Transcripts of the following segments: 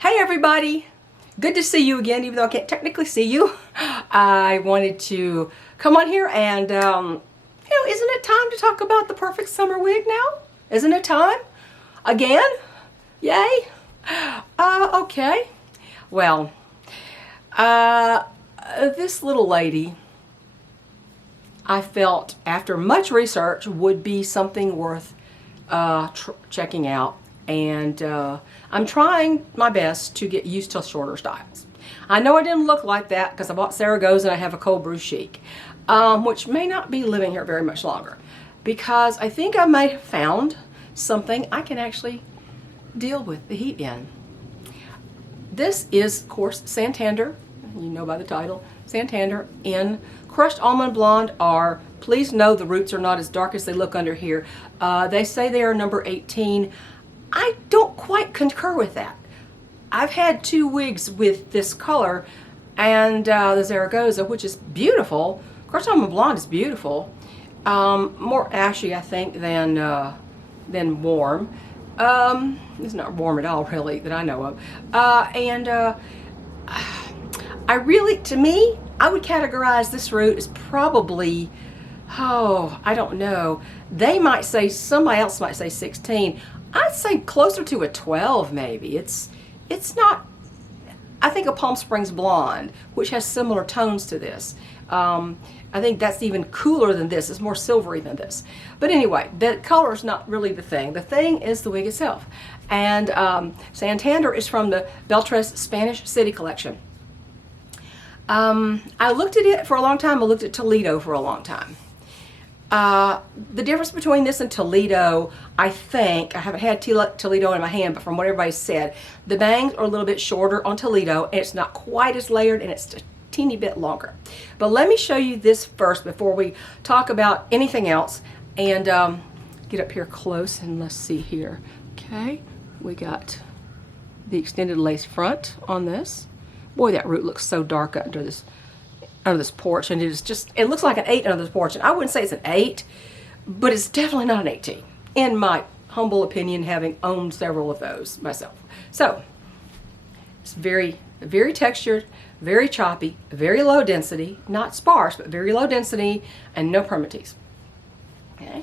Hey everybody! Good to see you again, even though I can't technically see you. I wanted to come on here and, isn't it time to talk about the perfect summer wig now? Isn't it time? Again? Yay? Okay. Well, this little lady, I felt after much research would be something worth checking out. And I'm trying my best to get used to shorter styles. I know I didn't look like that because I bought Saragossa and I have a cold brew chic, which may not be living here very much longer, because I think I might have found something I can actually deal with the heat in. This is, of course, Santander. You know by the title, Santander in Crushed Almond Blonde R. Please know the roots are not as dark as they look under here. They say they are number 18. I don't quite concur with that. I've had two wigs with this color and the Saragossa, which is beautiful. Crushed Almond Blonde is beautiful. More ashy, I think, than warm. It's not warm at all, really, that I know of. I really, to me, I would categorize this root as probably, I don't know. They might say, somebody else might say 16. I'd say closer to a 12 maybe. It's not, I think a Palm Springs Blonde, which has similar tones to this. I think that's even cooler than this. It's more silvery than this. But anyway, the color is not really the thing. The thing is the wig itself. And Santander is from the Belle Tress Spanish City collection. I looked at it for a long time. I looked at Toledo for a long time. The difference between this and Toledo, I think, I haven't had Toledo in my hand, but from what everybody said, the bangs are a little bit shorter on Toledo, and it's not quite as layered, and it's a teeny bit longer. But let me show you this first before we talk about anything else, and get up here close, and let's see here. Okay, we got the extended lace front on this. Boy, that root looks so dark under this porch, and it looks like an 8 under this porch, and I wouldn't say it's an 8, but it's definitely not an 18 in my humble opinion, having owned several of those myself. So it's very, very textured, very choppy, very low density, not sparse, but very low density, and no permatease. Okay,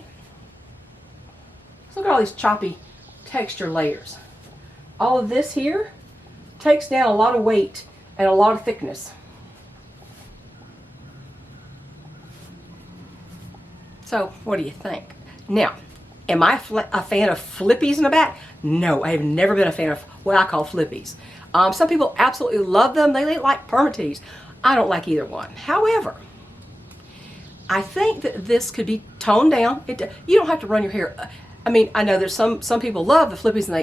so look at all these choppy texture layers. All of this here takes down a lot of weight and a lot of thickness. So, what do you think? Now, am I a fan of flippies in the back? No, I have never been a fan of what I call flippies. Some people absolutely love them. They like permatease. I don't like either one. However, I think that this could be toned down. You don't have to run your hair. I mean, I know there's some people love the flippies, and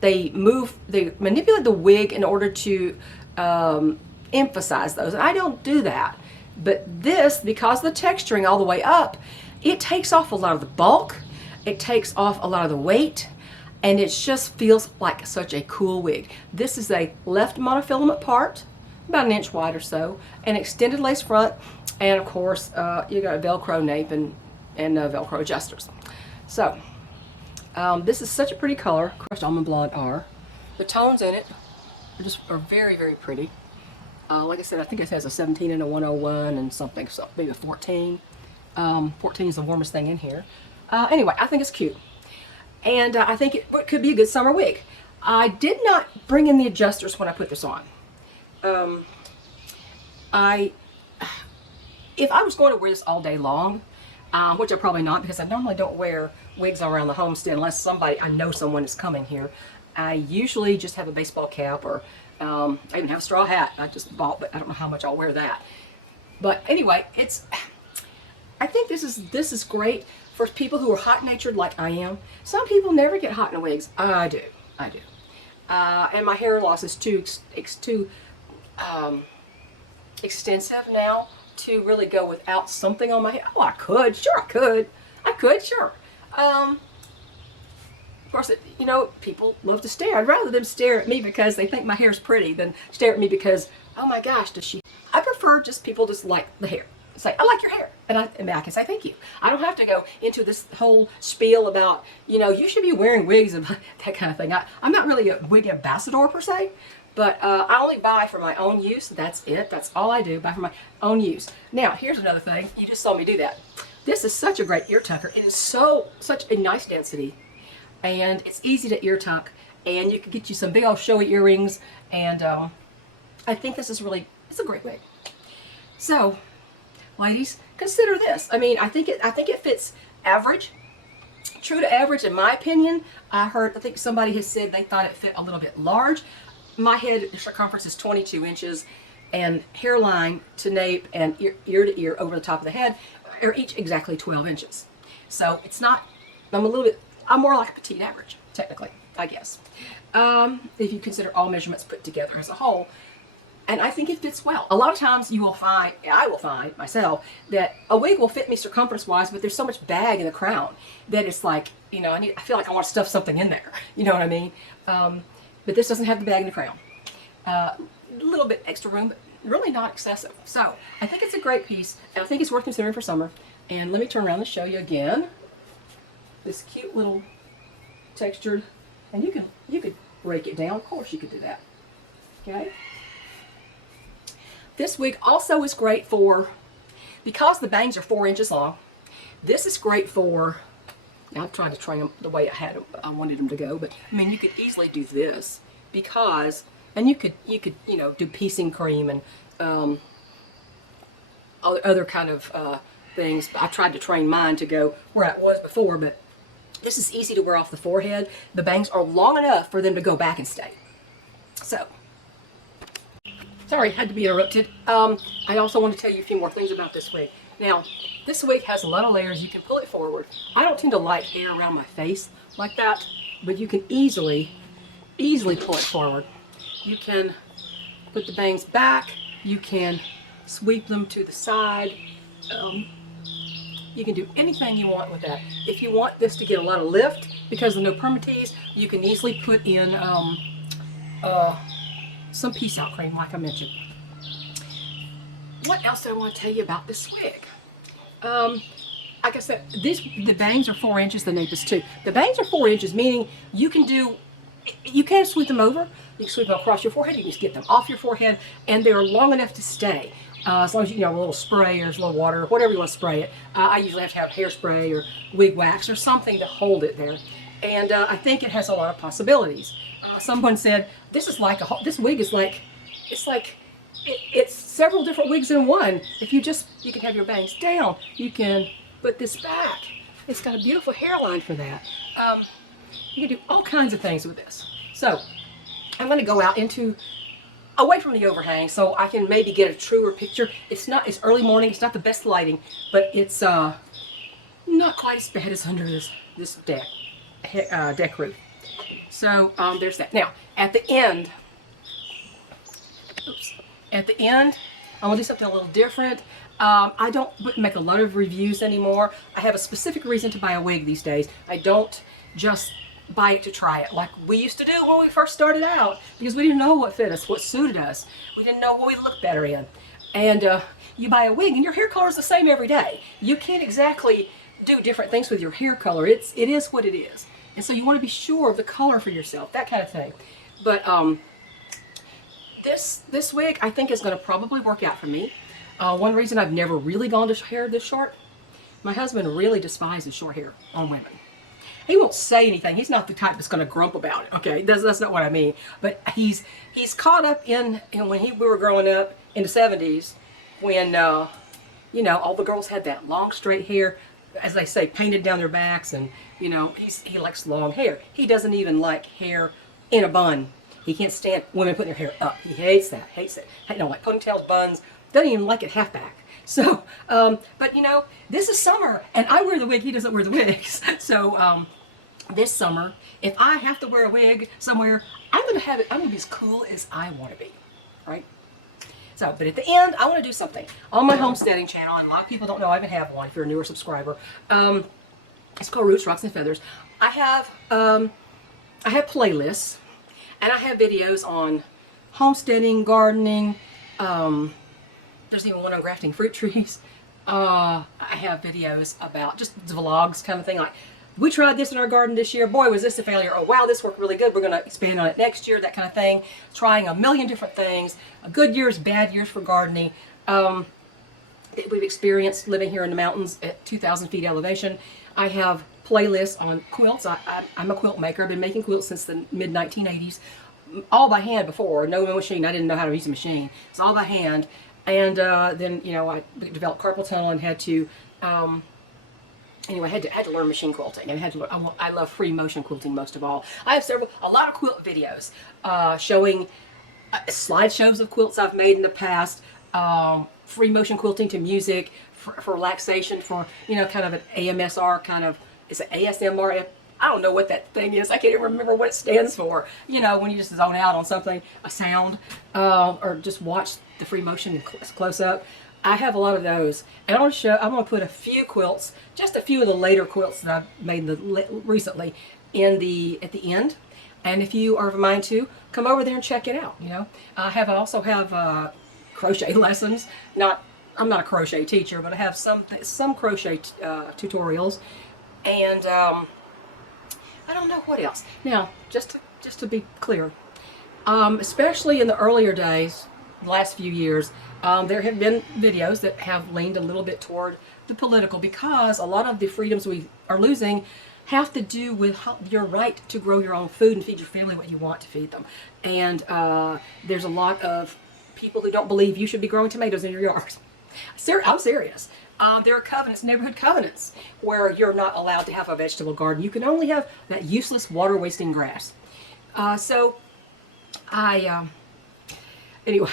they manipulate the wig in order to emphasize those. And I don't do that. But this, because of the texturing all the way up, it takes off a lot of the bulk, it takes off a lot of the weight, and it just feels like such a cool wig. This is a left monofilament part, about an inch wide or so, an extended lace front, and of course, you got a Velcro nape and Velcro adjusters. So, this is such a pretty color, Crushed Almond Blonde R. The tones in it are very, very pretty. Like I said, I think it has a 17 and a 101 and something, so maybe a 14. 14 is the warmest thing in here. Anyway, I think it's cute. And I think it could be a good summer wig. I did not bring in the adjusters when I put this on. If I was going to wear this all day long, which I'm probably not, because I normally don't wear wigs around the homestead unless I know someone is coming here. I usually just have a baseball cap, or I even have a straw hat I just bought, but I don't know how much I'll wear that. But anyway, I think this is great for people who are hot-natured like I am. Some people never get hot in wigs. I do. And my hair loss is too extensive now to really go without something on my hair. Oh, I could. Sure, I could. Sure. Of course, people love to stare. I'd rather them stare at me because they think my hair's pretty than stare at me because, oh my gosh, does she? I prefer just people just like the hair. say, I like your hair. And I can say thank you. I don't have to go into this whole spiel about, you know, you should be wearing wigs and that kind of thing. I'm not really a wig ambassador per se, but I only buy for my own use. That's it. That's all I do, buy for my own use. Now, here's another thing. You just saw me do that. This is such a great ear tucker. It is such a nice density, and it's easy to ear tuck, and you can get you some big old showy earrings, and I think this is really, it's a great wig. So, ladies, consider this. I mean, I think it fits average, true to average in my opinion. I think somebody has said they thought it fit a little bit large. My head circumference is 22 inches, and hairline to nape and ear to ear over the top of the head are each exactly 12 inches. So it's not, I'm more like a petite average, technically, I guess. If you consider all measurements put together as a whole. And I think it fits well. A lot of times you will find, I will find myself, that a wig will fit me circumference-wise, but there's so much bag in the crown that it's like, you know, I feel like I want to stuff something in there. You know what I mean? But this doesn't have the bag in the crown. A little bit extra room, but really not excessive. So I think it's a great piece, and I think it's worth considering for summer. And let me turn around and show you again. This cute little textured, and you could rake it down. Of course you could do that. Okay. This wig also is great for, because the bangs are 4 inches long, this is great for, now I'm trying to train them the way I wanted them to go, but I mean, you could easily do this because, and you could, you know, do piecing cream and other kind of things. I tried to train mine to go where it was before, but this is easy to wear off the forehead. The bangs are long enough for them to go back and stay. So, sorry, had to be interrupted. I also want to tell you a few more things about this wig. Now, this wig has a lot of layers. You can pull it forward. I don't tend to like hair around my face like that, but you can easily pull it forward. You can put the bangs back. You can sweep them to the side. You can do anything you want with that. If you want this to get a lot of lift, because of no permatease, you can easily put in some peace out cream, like I mentioned. What else do I want to tell you about this wig? Like I said, the bangs are 4 inches, the nape is 2. The bangs are 4 inches, meaning you can sweep them over, you can sweep them across your forehead, you can just get them off your forehead, and they're long enough to stay. As long as you know, a little spray or a little water, whatever you want to spray it. I usually have to have hairspray or wig wax or something to hold it there. And I think it has a lot of possibilities. Someone said, this wig is like, it's several different wigs in one. If you can have your bangs down, you can put this back. It's got a beautiful hairline for that. You can do all kinds of things with this. So, I'm going to go out away from the overhang so I can maybe get a truer picture. It's early morning, it's not the best lighting, but it's not quite as bad as under this deck roof. So there's that. Now, at the end, I'm going to do something a little different. I don't make a lot of reviews anymore. I have a specific reason to buy a wig these days. I don't just buy it to try it like we used to do when we first started out, because we didn't know what fit us, what suited us. We didn't know what we looked better in. And you buy a wig and your hair color is the same every day. You can't exactly do different things with your hair color. It is what it is. And so you want to be sure of the color for yourself, that kind of thing. But this wig I think is going to probably work out for me. One reason I've never really gone to hair this short, my husband really despises short hair on women. He won't say anything. He's not the type that's going to grump about it. Okay, that's not what I mean. But he's caught up in when we were growing up in the 70s, when you know, all the girls had that long straight hair, as they say, painted down their backs, and you know, he likes long hair. He doesn't even like hair in a bun. He can't stand women putting their hair up. He hates that. Hates it. You know, like ponytails, buns. Doesn't even like it half back. So, but you know, this is summer, and I wear the wig. He doesn't wear the wigs. So, this summer, if I have to wear a wig somewhere, I'm going to have it. I'm going to be as cool as I want to be, right? So, but at the end, I want to do something on my homesteading channel, and a lot of people don't know I even have one. If you're a newer subscriber, it's called Roots, Rocks, and Feathers. I have playlists, and I have videos on homesteading, gardening. There's even one on grafting fruit trees. I have videos about just vlogs kind of thing, like we tried this in our garden this year, boy was this a failure, oh wow this worked really good, we're going to expand on it next year, that kind of thing. Trying a million different things, good years, bad years for gardening. We've experienced living here in the mountains at 2,000 feet elevation. I have playlists on quilts. I'm a quilt maker. I've been making quilts since the mid-1980s, all by hand before, no machine. I didn't know how to use a machine. It's all by hand. And then, you know, I developed carpal tunnel and had to, anyway, I had to learn machine quilting, and had to learn. I love free motion quilting most of all. I have a lot of quilt videos showing slideshows of quilts I've made in the past, free motion quilting to music, for relaxation, for, you know, kind of an AMSR kind of, is it ASMR? I don't know what that thing is. I can't even remember what it stands for. You know, when you just zone out on something, a sound, or just watch the free motion close up. I have a lot of those, and I'm going to put a few quilts, just a few of the later quilts that I've made recently, at the end. And if you are of a mind to, come over there and check it out. You know, I also have crochet lessons. I'm not a crochet teacher, but I have some crochet tutorials, and I don't know what else. Now, just to be clear, especially in the earlier days, the last few years, there have been videos that have leaned a little bit toward the political, because a lot of the freedoms we are losing have to do with your right to grow your own food and feed your family what you want to feed them. And there's a lot of people who don't believe you should be growing tomatoes in your yard. I'm serious. There are covenants, neighborhood covenants, where you're not allowed to have a vegetable garden. You can only have that useless water-wasting grass. Anyway,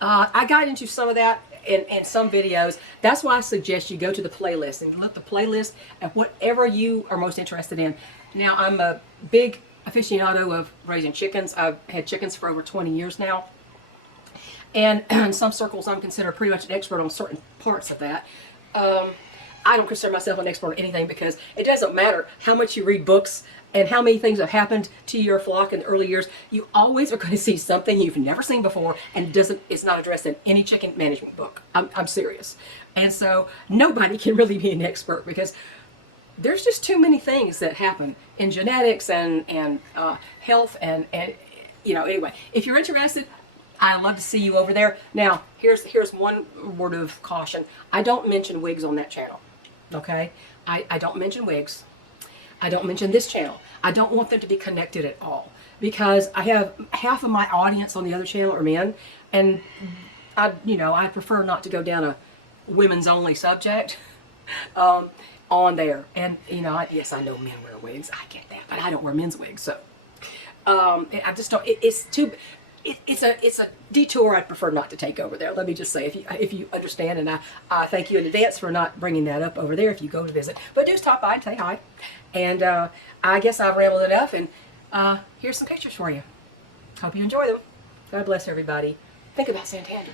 I got into some of that in some videos. That's why I suggest you go to the playlist and look at the playlist at whatever you are most interested in. Now, I'm a big aficionado of raising chickens. I've had chickens for over 20 years now. And in some circles, I'm considered pretty much an expert on certain parts of that. I don't consider myself an expert on anything, because it doesn't matter how much you read books and how many things have happened to your flock in the early years. You always are going to see something you've never seen before, and it's not addressed in any chicken management book. I'm serious. And so nobody can really be an expert, because there's just too many things that happen in genetics and health and you know, anyway, if you're interested, I'd love to see you over there. Now, here's one word of caution. I don't mention wigs on that channel, okay? I don't mention wigs. I don't mention this channel. I don't want them to be connected at all, because I have half of my audience on the other channel are men, and I prefer not to go down a women's only subject on there. And yes, I know men wear wigs. I get that, but I don't wear men's wigs, so I just don't. It's a detour I'd prefer not to take over there. Let me just say, if you understand, and I thank you in advance for not bringing that up over there if you go to visit. But do stop by and say hi. And I guess I've rambled enough, and here's some pictures for you. Hope you enjoy them. God bless everybody. Think about Santander.